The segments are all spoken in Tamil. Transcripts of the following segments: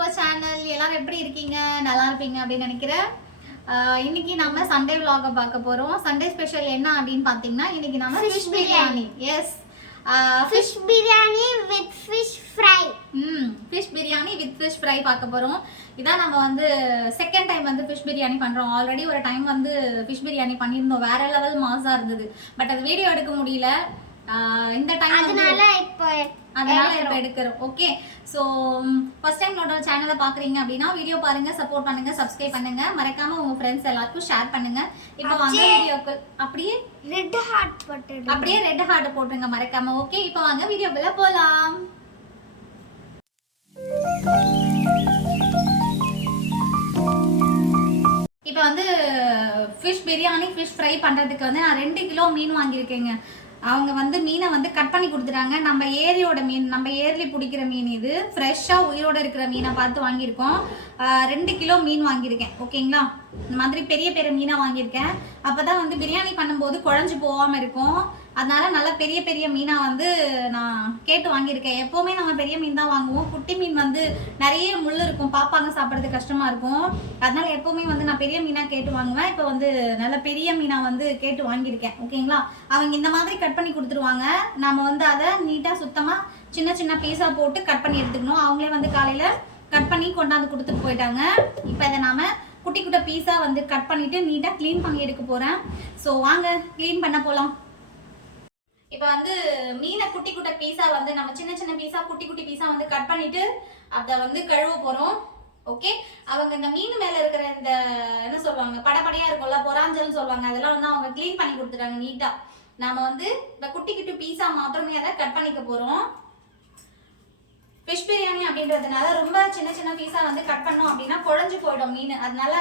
Our channel. எல்லாரும் எப்படி இருக்கீங்க? நல்லா இருப்பீங்க அப்படின்னு நினைக்கிறேன். இன்னைக்கு நம்ம சண்டே vlog பார்க்க போறோம். சண்டே ஸ்பெஷல் என்ன அப்படின்னு பார்த்தீங்கன்னா இன்னைக்கு நம்ம fish biryani. Yes, fish biryani with fish fry. Fish biryani with fish fry பார்க்க போறோம். இதான் நம்ம வந்து செகண்ட் டைம் வந்து ஃபிஷ் பிரியாணி பண்றோம். ஆல்ரெடி ஒரு டைம் வந்து ஃபிஷ் பிரியாணி பண்ணியிருந்தோம், வேற லெவல் மாஸா இருந்தது. பட் அது வீடியோ எடுக்க முடியல. இந்த டைம் அதனால இப்போ எடுக்கிறோம். ஓகே, ஸோ ஃபர்ஸ்ட் டைம் என்னோட சேனலை பார்க்குறீங்க அப்படின்னா வீடியோ பாருங்க, சப்போர்ட் பண்ணுங்க, சப்ஸ்கிரைப் பண்ணுங்க, மறக்காம உங்க ஃப்ரெண்ட்ஸ் எல்லாருக்கும் ஷேர் பண்ணுங்க. இப்போ வாங்க வீடியோக்கு அப்படியே ரெட் ஹார்ட் போட்டுருங்க மறக்காம. ஓகே, இப்போ வாங்க வீடியோக்குள்ள போலாம். இப்போ வந்து ஃபிஷ் பிரியாணி ஃபிஷ் ஃப்ரை பண்ணுறதுக்கு வந்து நான் 2 கிலோ மீன் வாங்கியிருக்கேங்க. அவங்க வந்து மீனை வந்து கட் பண்ணி கொடுத்துட்டாங்க. நம்ம ஏரியோட மீன், நம்ம ஏரியில பிடிக்கிற மீன், இது ஃப்ரெஷ்ஷாக உயிரோட இருக்கிற மீனை பார்த்து வாங்கியிருக்கோம். 2 கிலோ மீன் வாங்கியிருக்கேன். ஓகேங்களா, இந்த மாதிரி பெரிய பெரிய மீனாக வாங்கியிருக்கேன். அப்போ தான் வந்து பிரியாணி பண்ணும்போது குழஞ்சி போகாமல் இருக்கும். அதனால நல்லா பெரிய பெரிய மீனாக வந்து நான் கேட்டு வாங்கியிருக்கேன். எப்போவுமே நம்ம பெரிய மீன் தான் வாங்குவோம். குட்டி மீன் வந்து நிறைய முள் இருக்கும், பாப்பாங்க சாப்பிட்றதுக்கு கஷ்டமாக இருக்கும். அதனால எப்போவுமே வந்து நான் பெரிய மீனாக கேட்டு வாங்குவேன். இப்போ வந்து நல்ல பெரிய மீனாக வந்து கேட்டு வாங்கியிருக்கேன். ஓகேங்களா, அவங்க இந்த மாதிரி கட் பண்ணி கொடுத்துருவாங்க. நம்ம வந்து அதை நீட்டாக சுத்தமாக சின்ன சின்ன பீஸாக போட்டு கட் பண்ணி எடுத்துக்கணும். அவங்களே வந்து காலையில் கட் பண்ணி கொண்டாந்து கொடுத்துட்டு போயிட்டாங்க. இப்போ இதை நாம் குட்டி குட்டி பீஸாக வந்து கட் பண்ணிவிட்டு நீட்டாக க்ளீன் பண்ணி எடுக்க போகிறேன். ஸோ வாங்க க்ளீன் பண்ண போகலாம். இப்போ வந்து மீனை குட்டி குட்டி பீஸா வந்து நம்ம சின்ன சின்ன பீஸா குட்டி குட்டி பீஸா வந்து கட் பண்ணிட்டு அதை வந்து கழுவ போறோம். ஓகே, அவங்க இந்த மீன் மேல இருக்கிற இந்த என்ன சொல்லுவாங்க, படப்படையா இருக்கும்ல, பொறாஞ்சல்னு சொல்லுவாங்க, அதெல்லாம் வந்து அவங்க க்ளீன் பண்ணி கொடுத்துட்டாங்க நீட்டா. நாம வந்து இந்த குட்டி குட்டி பீஸா மாத்திரமே அதை கட் பண்ணிக்க போறோம். ஃபிஷ் பிரியாணி அப்படின்றதுனால ரொம்ப சின்ன சின்ன பீஸா வந்து கட் பண்ணோம் அப்படின்னா குழஞ்சு போயிடும் மீன். அதனால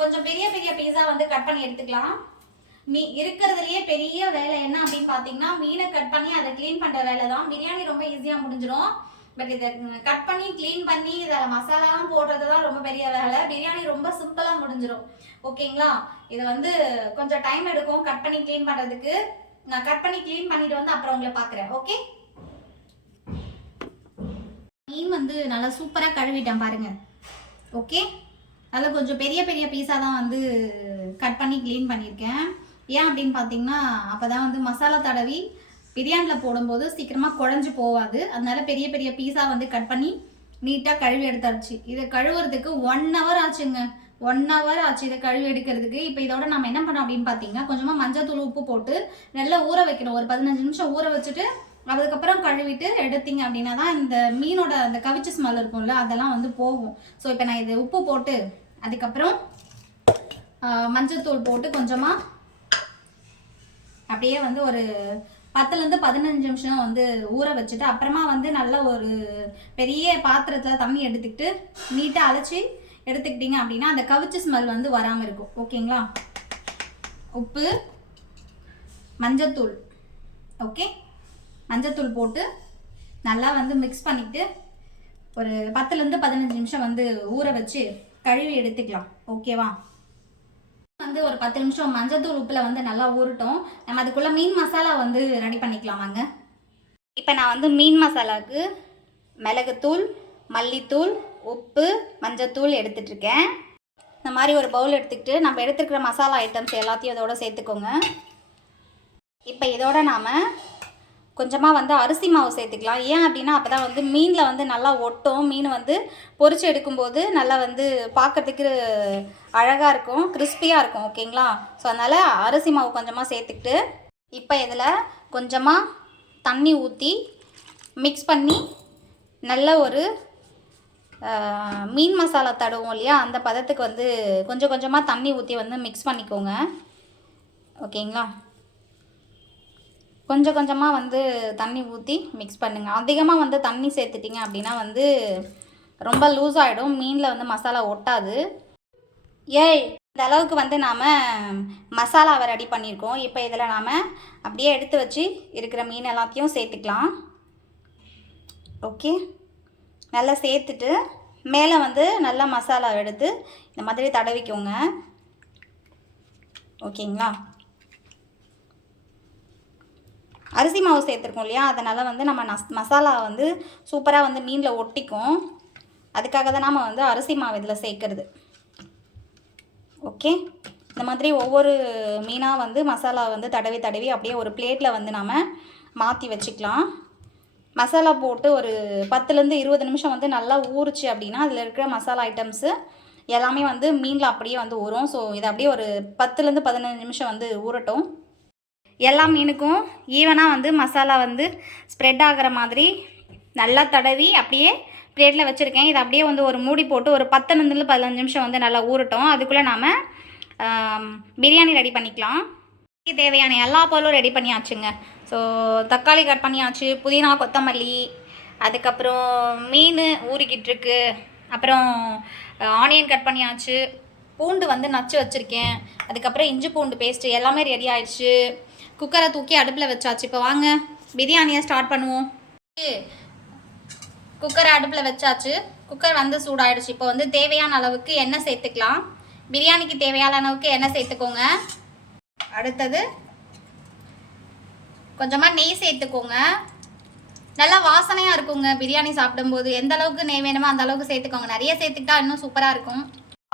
கொஞ்சம் பெரிய பெரிய பீஸா வந்து கட் பண்ணி எடுத்துக்கலாம். இருக்கிறதுலயே பெரிய வேலை என்ன அப்படின்னு பாத்தீங்கன்னா மீனை கட் பண்ணி அதை கிளீன் பண்ற வேலை தான். பிரியாணி ரொம்ப ஈஸியா முடிஞ்சிடும். பட் இதை கட் பண்ணி கிளீன் பண்ணி இதை மசாலாலாம் போடுறதுதான் ரொம்ப பெரிய வேலை. பிரியாணி ரொம்ப சிம்பிளா முடிஞ்சிடும். ஓகேங்களா, இது வந்து கொஞ்சம் டைம் எடுக்கும் கட் பண்ணி கிளீன் பண்றதுக்கு. நான் கட் பண்ணி கிளீன் பண்ணிட்டு வந்து அப்புறம் உங்களை பாக்குறேன். ஓகே, மீன் வந்து நல்லா சூப்பரா கழுவிட்டேன் பாருங்க. ஓகே, அதில் கொஞ்சம் பெரிய பெரிய பீஸாக தான் வந்து கட் பண்ணி க்ளீன் பண்ணியிருக்கேன். ஏன் அப்படின்னு பார்த்தீங்கன்னா அப்போ தான் வந்து மசாலா தடவி பிரியாணியில் போடும்போது சீக்கிரமாக குழஞ்சி போகாது. அதனால பெரிய பெரிய பீஸாக வந்து கட் பண்ணி நீட்டாக கழுவி எடுத்தாச்சு. இதை கழுவுறதுக்கு 1 hour ஆச்சுங்க. 1 hour ஆச்சு இதை கழுவி எடுக்கிறதுக்கு. இப்போ இதோட நம்ம என்ன பண்ணோம் அப்படின்னு பார்த்தீங்கன்னா கொஞ்சமாக மஞ்சள் உப்பு போட்டு நல்லா ஊற வைக்கணும். ஒரு 15 நிமிஷம் ஊற வச்சுட்டு அதுக்கப்புறம் கழுவிட்டு எடுத்தீங்க அப்படின்னா தான் இந்த மீனோட அந்த கவிச்சு ஸ்மெல் இருக்கும்ல, அதெல்லாம் வந்து போகும். ஸோ இப்போ நான் இது உப்பு போட்டு அதுக்கப்புறம் மஞ்சத்தூள் போட்டு கொஞ்சமாக அப்படியே வந்து ஒரு 10லேருந்து 15 நிமிஷம் வந்து ஊற வச்சுட்டு அப்புறமா வந்து நல்ல ஒரு பெரிய பாத்திரத்தில் தண்ணி எடுத்துக்கிட்டு நீட்டாக அழைச்சி எடுத்துக்கிட்டிங்க அப்படின்னா அந்த கவிச்சு ஸ்மெல் வந்து வராமல் இருக்கும். ஓகேங்களா, உப்பு மஞ்சத்தூள், ஓகே, மஞ்சத்தூள் போட்டு நல்லா வந்து மிக்ஸ் பண்ணிக்கிட்டு ஒரு 10லேருந்து 15 நிமிஷம் வந்து ஊற வச்சு கழுவி எடுத்துக்கலாம். ஓகேவா, வந்து ஒரு 10 நிமிஷம் மஞ்சத்தூள் உப்பில் வந்து நல்லா ஊறட்டும். நம்ம அதுக்குள்ளே மீன் மசாலா வந்து ரெடி பண்ணிக்கலாமாங்க. இப்போ நான் வந்து மீன் மசாலாவுக்கு மிளகுத்தூள், மல்லித்தூள், உப்பு, மஞ்சத்தூள் எடுத்துகிட்ருக்கேன். இந்த மாதிரி ஒரு பவுல் எடுத்துக்கிட்டு நம்ம எடுத்துக்கிற மசாலா ஐட்டம்ஸ் எல்லாத்தையும் இதோட சேர்த்துக்கோங்க. இப்போ இதோட நாம் கொஞ்சமாக வந்து அரிசி மாவு சேர்த்துக்கலாம். ஏன் அப்படின்னா அப்போ தான் வந்து மீனில் வந்து நல்லா ஒட்டும். மீன் வந்து பொரிச்சு எடுக்கும்போது நல்லா வந்து பார்க்கறதுக்கு அழகாக இருக்கும், கிறிஸ்பியாக இருக்கும். ஓகேங்களா, ஸோ அதனால் அரிசி மாவு கொஞ்சமாக சேர்த்துக்கிட்டு இப்போ இதில் கொஞ்சமாக தண்ணி ஊற்றி மிக்ஸ் பண்ணி நல்ல ஒரு மீன் மசாலா தடவும் இல்லையா, அந்த பதத்துக்கு வந்து கொஞ்சம் கொஞ்சமாக தண்ணி ஊற்றி வந்து மிக்ஸ் பண்ணிக்கோங்க. ஓகேங்களா, கொஞ்சம் கொஞ்சமாக வந்து தண்ணி ஊற்றி மிக்ஸ் பண்ணுங்கள். அதிகமாக வந்து தண்ணி சேர்த்துட்டிங்க அப்படின்னா வந்து ரொம்ப லூஸ் ஆகிடும், மீனில் வந்து மசாலா ஒட்டாது. இந்த அளவுக்கு வந்து நாம் மசாலாவை ரெடி பண்ணியிருக்கோம். இப்போ இதில் நாம் அப்படியே எடுத்து வச்சு இருக்கிற மீன் எல்லாத்தையும் சேர்த்துக்கலாம். ஓகே, நல்லா சேர்த்துட்டு மேலே வந்து நல்லா மசாலா எடுத்து இந்த மாதிரி தடவிக்கோங்க. ஓகேங்களா, அரிசி மாவு சேர்த்துருக்கோம் இல்லையா, அதனால் வந்து நம்ம மசாலா வந்து சூப்பராக வந்து மீனில் ஒட்டிக்கும். அதுக்காக தான் நாம் வந்து அரிசி மாவு இதில் சேர்க்குறது. ஓகே, இந்த மாதிரி ஒவ்வொரு மீனாக வந்து மசாலா வந்து தடவி தடவி அப்படியே ஒரு பிளேட்டில் வந்து நாம் மாற்றி வச்சுக்கலாம். மசாலா போட்டு ஒரு 10லேருந்து 20 நிமிஷம் வந்து நல்லா ஊறுச்சு அப்படின்னா அதில் இருக்கிற மசாலா ஐட்டம்ஸு எல்லாமே வந்து மீனில் அப்படியே வந்து ஊறும். ஸோ இதை அப்படியே ஒரு 10லேருந்து 15 நிமிஷம் வந்து ஊறட்டும். எல்லா மீனுக்கும் ஈவனாக வந்து மசாலா வந்து ஸ்ப்ரெட் ஆகிற மாதிரி நல்லா தடவி அப்படியே பிளேட்டில் வச்சுருக்கேன். இதை அப்படியே வந்து ஒரு மூடி போட்டு ஒரு 10லேருந்து 15 நிமிஷம் வந்து நல்லா ஊறட்டும். அதுக்குள்ளே நாம் பிரியாணி ரெடி பண்ணிக்கலாம். தேவையான எல்லா பொருளும் ரெடி பண்ணியாச்சுங்க. ஸோ தக்காளி கட் பண்ணியாச்சு, புதினா கொத்தமல்லி, அதுக்கப்புறம் மீன் ஊறிக்கிட்டு இருக்கு, அப்புறம் ஆனியன் கட் பண்ணியாச்சு, பூண்டு வந்து நச்சு வச்சுருக்கேன், அதுக்கப்புறம் இஞ்சி பூண்டு பேஸ்ட்டு எல்லாமே ரெடி ஆயிடுச்சு. குக்கரை தூக்கி அடுப்பில் வச்சாச்சு. இப்போ வாங்க பிரியாணியை ஸ்டார்ட் பண்ணுவோம். குக்கரை அடுப்பில் வச்சாச்சு. குக்கர் வந்து சூடாயிடுச்சு. இப்போ வந்து தேவையான அளவுக்கு எண்ணெய் சேர்த்துக்கலாம். பிரியாணிக்கு தேவையான அளவுக்கு எண்ணெய் சேர்த்துக்கோங்க. அடுத்தது கொஞ்சமாக நெய் சேர்த்துக்கோங்க. நல்லா வாசனையாக இருக்குங்க பிரியாணி சாப்பிடும்போது. எந்த அளவுக்கு நெய் வேணுமோ அந்த அளவுக்கு சேர்த்துக்கோங்க. நிறைய சேர்த்துக்கிட்டா இன்னும் சூப்பராக இருக்கும்.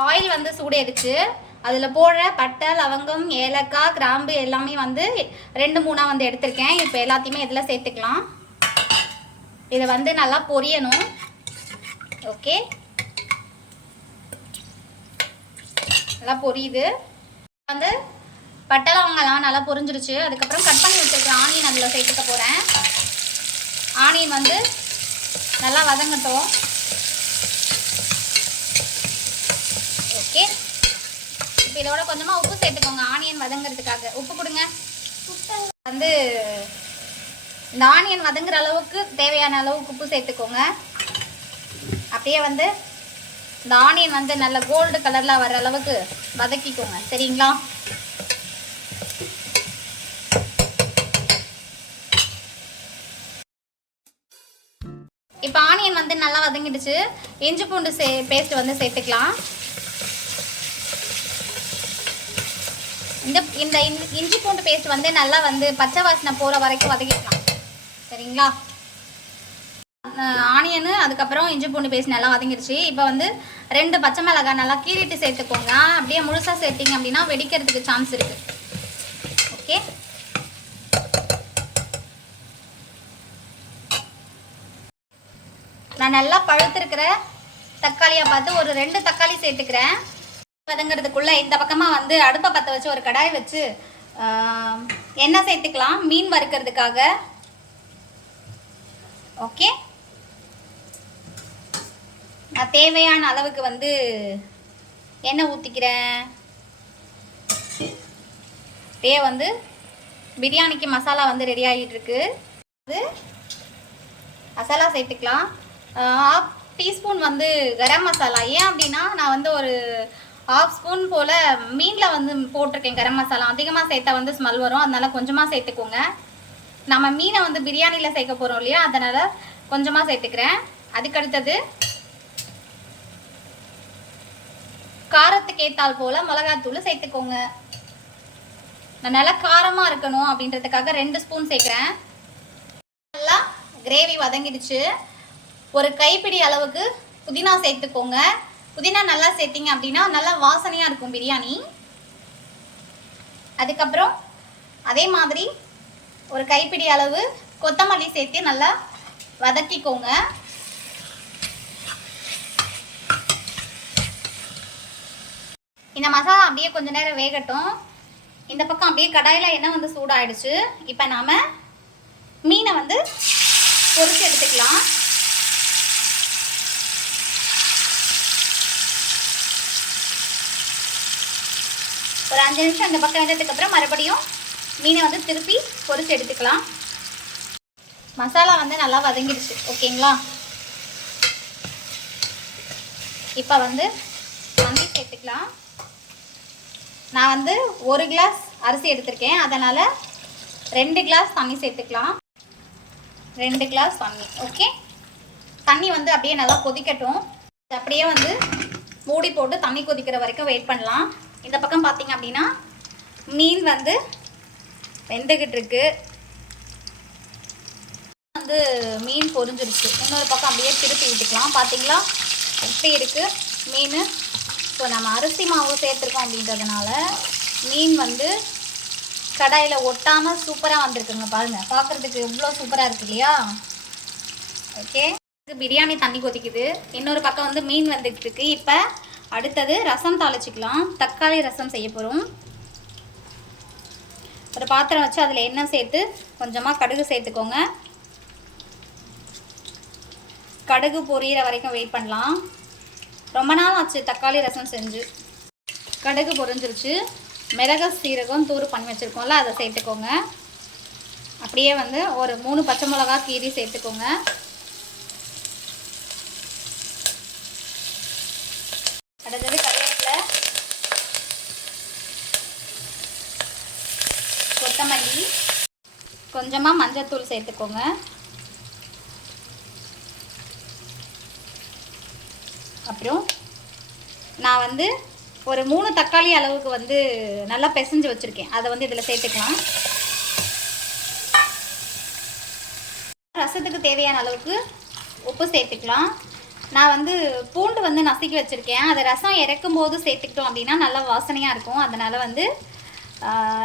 ஆயில் வந்து சூடேறிச்சு. அதில் போடுற பட்டை, லவங்கம், ஏலக்காய், கிராம்பு எல்லாமே வந்து 2-3 வந்து எடுத்திருக்கேன். இப்போ எல்லாத்தையுமே இதில் சேர்த்துக்கலாம். இதை வந்து நல்லா பொரியணும். ஓகே, நல்லா பொரியுது. வந்து பட்டை லவங்கெல்லாம் நல்லா பொரிஞ்சிருச்சு. அதுக்கப்புறம் கட் பண்ணி வச்சுருக்கிற ஆனியன் அதில் சேர்த்துக்க போகிறேன். ஆனியன் வந்து நல்லா வதங்கட்டும். ஓகே, இப்போ இதோட கொஞ்சமாக உப்பு சேர்த்துக்கோங்க. ஆனியன் வதங்கிறதுக்காக உப்பு கொடுங்க. வந்து இந்த ஆனியன் வதங்குற அளவுக்கு தேவையான அளவுக்கு உப்பு சேர்த்துக்கோங்க. அப்படியே வந்து இந்த ஆனியன் வந்து நல்ல கோல்டு கலரில் வர அளவுக்கு வதக்கிக்கோங்க. சரிங்களா? இப்போ ஆனியன் வந்து நல்லா வதங்கிடுச்சு. இஞ்சி பூண்டு பேஸ்ட் வந்து சேர்த்துக்கலாம். இந்த இஞ்சி பூண்டு பேஸ்ட் வந்து நல்லா வந்து பச்சை வாசனை போகிற வரைக்கும் வதக்கிக்கலாம். சரிங்களா? ஆனியனு அதுக்கப்புறம் இஞ்சி பூண்டு பேஸ்ட் நல்லா வதங்கிடுச்சு. இப்போ வந்து 2 பச்சை மிளகாய் நல்லா கீறிட்டு சேர்த்துக்கோங்க. அப்படியே முழுசாக சேர்த்திங்க அப்படின்னா வெடிக்கிறதுக்கு சான்ஸ் இருக்குது. ஓகே, நான் நல்லா பழுத்திருக்கிற தக்காளியாக பார்த்து ஒரு 2 தக்காளி சேர்த்துக்கிறேன். வதங்கிறதுக்குள்ளே இந்த பக்கமாக வந்து அடுப்பை பற்ற வச்சு ஒரு கடாய் வச்சு எண்ணெய் சேர்த்துக்கலாம் மீன் வறுக்கிறதுக்காக. ஓகே, நான் தேவையான அளவுக்கு வந்து எண்ணெய் ஊற்றிக்கிறேன். அப்படியே வந்து பிரியாணிக்கு மசாலா வந்து ரெடி ஆகிட்டு இருக்கு. அது மசாலா சேர்த்துக்கலாம். 1/2 டீஸ்பூன் வந்து கரம் மசாலா. ஏன் அப்படின்னா நான் வந்து ஒரு 1/2 ஸ்பூன் போல் மீனில் வந்து போட்டிருக்கேன் கரம் மசாலா. அதிகமாக சேர்த்தா வந்து ஸ்மெல் வரும். அதனால் கொஞ்சமாக சேர்த்துக்கோங்க. நம்ம மீனை வந்து பிரியாணியில் சேர்க்க போகிறோம் இல்லையா, அதனால் கொஞ்சமாக சேர்த்துக்கிறேன். அதுக்கடுத்தது காரத்துக்கு ஏற்றால் போல் மிளகாத்தூள் சேர்த்துக்கோங்க. நான் நல்லா காரமாக இருக்கணும் அப்படின்றதுக்காக 2 ஸ்பூன் சேர்க்குறேன். நல்லா கிரேவி வதங்கிடுச்சு. ஒரு கைப்பிடி அளவுக்கு புதினா சேர்த்துக்கோங்க. புதினா நல்லா சேர்த்திங்க அப்படின்னா நல்லா வாசனையாக இருக்கும் பிரியாணி. அதுக்கப்புறம் அதே மாதிரி ஒரு கைப்பிடி அளவு கொத்தமல்லி சேர்த்து நல்லா வதக்கிக்கோங்க. இந்த மசாலா அப்படியே கொஞ்ச நேரம் வேகட்டும். இந்த பக்கம் அப்படியே கடாயில் எண்ணெய் வந்து சூடாயிடுச்சு. இப்போ நாம் மீனை வந்து பொரிச்சு எடுத்துக்கலாம். ஒரு 5 நிமிஷம் இந்த பக்கம் வெந்ததுக்கப்புறம் மறுபடியும் மீனை வந்து திருப்பி பொரிச்சு எடுத்துக்கலாம். மசாலா வந்து நல்லா வதங்கிடுச்சு. ஓகேங்களா? இப்போ வந்து தண்ணி சேர்த்துக்கலாம். நான் வந்து 1 கிளாஸ் அரிசி எடுத்திருக்கேன், அதனால் 2 கிளாஸ் தண்ணி சேர்த்துக்கலாம். 2 கிளாஸ் தண்ணி. ஓகே, தண்ணி வந்து அப்படியே நல்லா கொதிக்கட்டும். அப்படியே வந்து மூடி போட்டு தண்ணி கொதிக்கிற வரைக்கும் வெயிட் பண்ணலாம். இந்த பக்கம் பார்த்தீங்க அப்படின்னா மீன் வந்து வெந்துக்கிட்டு இருக்கு. வந்து மீன் பொரிஞ்சிருச்சு. இன்னொரு பக்கம் அப்படியே திருப்பி விட்டுக்கலாம். பார்த்தீங்களா, எப்படி இருக்குது மீன்? ஸோ நம்ம அரிசி மாவு சேர்த்துருக்கோம் அப்படின்றதுனால மீன் வந்து கடாயில் ஒட்டாமல் சூப்பராக வந்திருக்குங்க. பாருங்கள், பார்க்குறதுக்கு எவ்வளோ சூப்பராக இருக்குது இல்லையா? ஓகே, பிரியாணி தண்ணி கொதிக்குது. இன்னொரு பக்கம் வந்து மீன் வந்துட்டு இருக்கு. இப்போ அடுத்தது ரசம் தாளிச்சிக்கலாம். தக்காளி ரசம் செய்ய போகிறோம். ஒரு பாத்திரம் வச்சு அதில் எண்ணெய் சேர்த்து கொஞ்சமாக கடுகு சேர்த்துக்கோங்க. கடுகு பொரியிற வரைக்கும் வெயிட் பண்ணலாம். ரொம்ப நாள் ஆச்சு தக்காளி ரசம் செஞ்சு. கடுகு பொரிஞ்சிருச்சு. மிளகு சீரகம் தூறு பண்ணி வச்சுருக்கோம்ல, அதை சேர்த்துக்கோங்க. அப்படியே வந்து ஒரு 3 பச்சை மிளகா கீரி சேர்த்துக்கோங்க. அடுத்தது கருவேப்பிலை, கொத்தமல்லி, கொஞ்சமாக மஞ்சத்தூள் சேர்த்துக்கோங்க. அப்புறம் நான் வந்து ஒரு 3 தக்காளி அளவுக்கு வந்து நல்லா பிசைஞ்சு வச்சுருக்கேன். அதை வந்து இதில் சேர்த்துக்கலாம். ரசத்துக்கு தேவையான அளவுக்கு உப்பு சேர்த்துக்கலாம். நான் வந்து பூண்டு வந்து நசுக்கி வச்சுருக்கேன். அதை ரசம் இறக்கும் போது சேர்த்துக்கிட்டோம் அப்படின்னா நல்லா வாசனையாக இருக்கும். அதனால் வந்து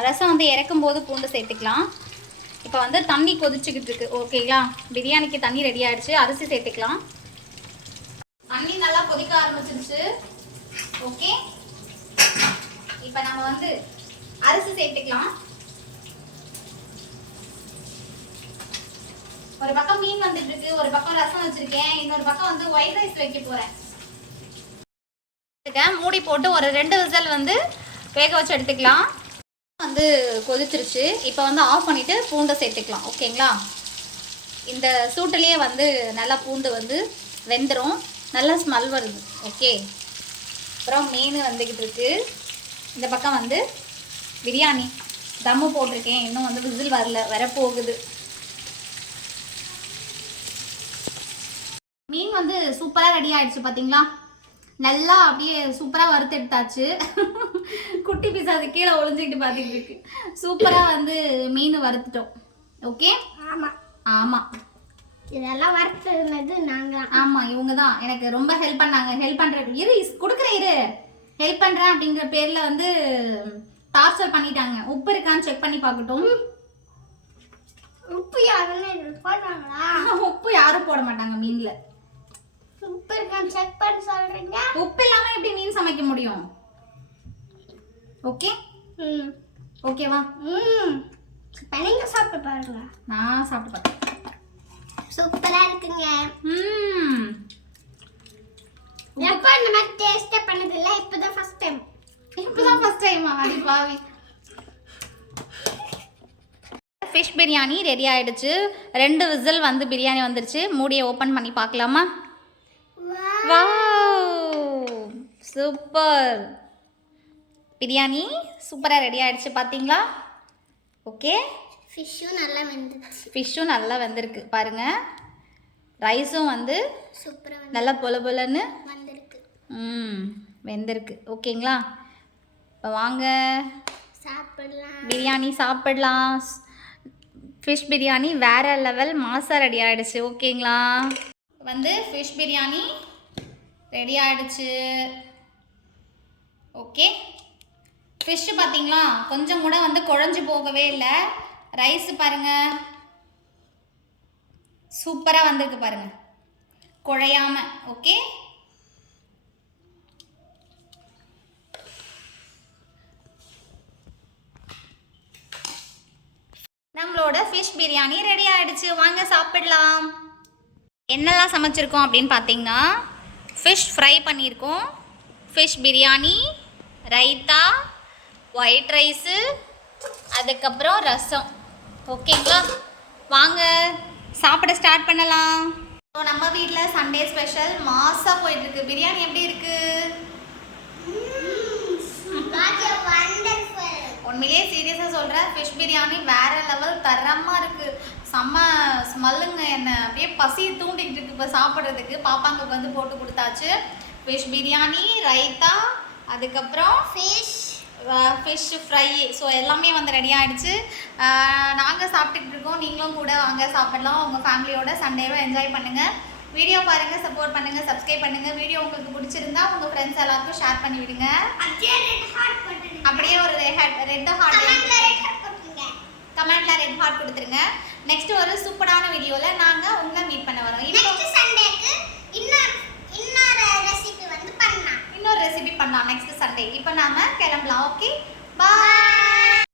ரசம் வந்து இறக்கும் போது பூண்டு சேர்த்துக்கலாம். இப்போ வந்து தண்ணி கொதிச்சுக்கிட்டு இருக்கு. ஓகேங்களா, பிரியாணிக்கு தண்ணி ரெடி ஆகிடுச்சு. அரிசி சேர்த்துக்கலாம். தண்ணி நல்லா கொதிக்க ஆரம்பிச்சிருச்சு. ஓகே, இப்போ நம்ம வந்து அரிசி சேர்த்துக்கலாம். ஒரு பக்கம் மீன் வந்துட்டு இருக்கு, ஒரு பக்கம் ரசம் வச்சிருக்கேன், இன்னொரு பக்கம் வந்து ஒயிட் ரைஸ் வைக்க போறேன். மூடி போட்டு ஒரு 2 விசில் வந்து வேக வச்சு எடுத்துக்கலாம். வந்து கொதிச்சிருச்சு. இப்போ வந்து ஆஃப் பண்ணிட்டு பூண்டை சேர்த்துக்கலாம். ஓகேங்களா, இந்த சூட்டிலேயே வந்து நல்லா பூண்டு வந்து வெந்துடும். நல்ல ஸ்மெல் வருது. ஓகே, அப்புறம் மீன் வந்துக்கிட்டு இருக்கு. இந்த பக்கம் வந்து பிரியாணி தம்மு போட்டிருக்கேன். இன்னும் வந்து விசில் வரப்போகுது. மீன் வந்து சூப்பராக ரெடி ஆயிடுச்சு. பார்த்தீங்களா, நல்லா அப்படியே சூப்பராக வறுத்து எடுத்தாச்சு. குட்டி பீஸ் அது கீழே ஒளிஞ்சிக்கிட்டு பார்த்துக்கிட்டு இருக்கு. சூப்பராக வந்து மீன் வறுத்துட்டோம். ஓகே, ஆமாம் ஆமாம், இதெல்லாம் வறுத்தது நாங்கள். ஆமாம், இவங்க தான் எனக்கு ரொம்ப ஹெல்ப் பண்ணாங்க. ஹெல்ப் பண்ணுற ஹெல்ப் பண்ணுறேன் அப்படிங்கிற பேரில் வந்து டார்ச்சர் பண்ணிட்டாங்க. உப்பு இருக்கான்னு செக் பண்ணி பார்க்கட்டும். உப்பு யாருன்னு போடுறாங்களா? உப்பு யாரும் போட மாட்டாங்க மீனில். உப்பு இருக்கான்னு செக் பண்ணி சொல்கிறீங்க? உப்பு இல்லாமல் எப்படி மீன் சமைக்க முடியும்? ஓகே, ஓகேவா? இப்போ நீங்கள் சாப்பிட்டு பாருங்க. நான் சாப்பிட்டு பார்த்தேன். சூப்பரா இருக்குங்க. எப்போ இந்த மாதிரி டேஸ்டே பண்ணது இல்லை, இப்போதான் ஃபர்ஸ்ட் டைம். அடி பாவி. ஃபிஷ் பிரியாணி ரெடி ஆயிடுச்சு. 2 விசில் வந்து பிரியாணி வந்துருச்சு. மூடியை ஓப்பன் பண்ணி பார்க்கலாமா? Wow, super. பிரியாணி சூப்பராக ரெடி ஆயிடுச்சு. பார்த்தீங்களா? ஓகே, ஃபிஷ்ஷும் நல்லா வெந்திருக்கு. பாருங்கள், ரைஸும் வந்து சூப்பராக நல்லா பொல பொலன்னு வந்திருக்கு. வெந்திருக்கு. ஓகேங்களா, இப்போ வாங்க சாப்பிடலாம். பிரியாணி சாப்பிடலாம். ஃபிஷ் பிரியாணி வேறு லெவல் மாசா ரெடி ஆகிடுச்சு. ஓகேங்களா, வந்து ஃபிஷ் பிரியாணி ரெடி ஆகிடுச்சு. ஓகே, ஃபிஷ்ஷு பார்த்தீங்களா, கொஞ்சம் கூட வந்து குழஞ்சி போகவே இல்லை. ரைஸு பாருங்கள், சூப்பராக வந்திருக்கு பாருங்கள், குழையாம. ஓகே, நம்மளோட ஃபிஷ் பிரியாணி ரெடி ஆகிடுச்சு. வாங்க சாப்பிடலாம். என்னெல்லாம் சமைச்சிருக்கோம் அப்படின்னு பார்த்தீங்கன்னா, ஃபிஷ் ஃப்ரை பண்ணியிருக்கோம், fish biryani, raita, white rice, அதுக்கப்புறம் ரசம். ஓகேங்களா, வாங்க சாப்பிட ஸ்டார்ட் பண்ணலாம். ஸோ நம்ம வீட்டில் சண்டே ஸ்பெஷல் மாஸாக போயிட்டுருக்கு. பிரியாணி எப்படி இருக்குது? உண்மையிலேயே சீரியஸாக சொல்கிறேன், ஃபிஷ் பிரியாணி வேறு லெவல் தரமாக இருக்குது. செம்ம ஸ்மெல்லுங்க, என்ன அப்படியே பசி தூண்டிக்கிட்டு இருக்கு இப்போ சாப்பிட்றதுக்கு. பாப்பாங்களுக்கு வந்து போட்டு கொடுத்தாச்சு. ஃபிஷ் பிரியாணி, ரைத்தா, அதுக்கப்புறம் ஃபிஷ் ஃப்ரை. ஸோ எல்லாமே வந்து ரெடி ஆகிடுச்சு. நாங்கள் சாப்பிட்டுட்டு இருக்கோம். நீங்களும் கூட வாங்க சாப்பிடலாம். உங்கள் ஃபேமிலியோட சண்டேவை என்ஜாய் பண்ணுங்கள். வீடியோ பாருங்க, சப்போர்ட் பண்ணுங்க, சப்ஸ்கிரைப் பண்ணுங்க. வீடியோ உங்களுக்கு பிடிச்சிருந்தா உங்க ஃப்ரெண்ட்ஸ் எல்லாருக்கும் ஷேர் பண்ணி விடுங்க. அப்படியே ஒரு ரெட் ஹார்ட் கமெண்ட்ல ரெட் ஹார்ட் கொடுத்துருங்க. நெக்ஸ்ட் ஒரு சூப்பரான வீடியோல நாங்க உங்களை மீட் பண்ண வரோம். நெக்ஸ்ட் சண்டேக்கு இன்னொரு ரெசிபி வந்து பண்ணலாம். இன்னொரு ரெசிபி பண்ணலாம் நெக்ஸ்ட் சண்டே. இப்போ நாம கிளம்பலாம். ஓகே, பாய்.